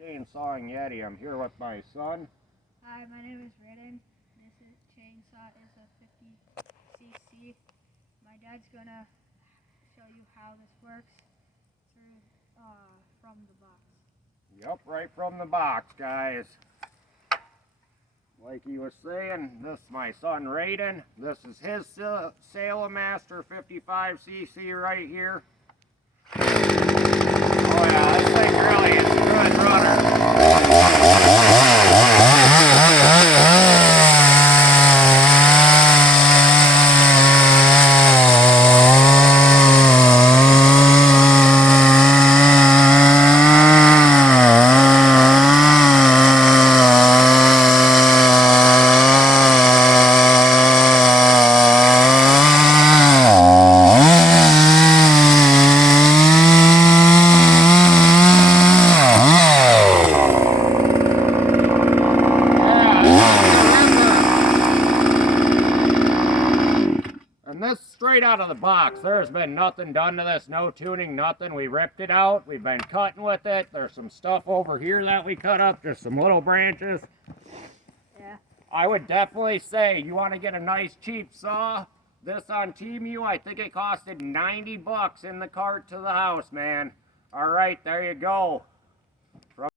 Chainsawing Yeti. I'm here with my son. Hi, my name is Raiden. This chainsaw is a 50cc. My dad's gonna show you how this works from the box. Yep, right from the box, guys. Like he was saying, this is my son Raiden. This is his Salem Master 55cc right here. Oh yeah, this thing really is a good runner. And this straight out of the box. There's been nothing done to this, no tuning, nothing. We ripped it out. We've been cutting with it. There's some stuff over here that we cut up, just some little branches. Yeah. I would definitely say you want to get a nice cheap saw. This on Temu, I think it costed 90 bucks in the cart to the house, man. All right, there you go.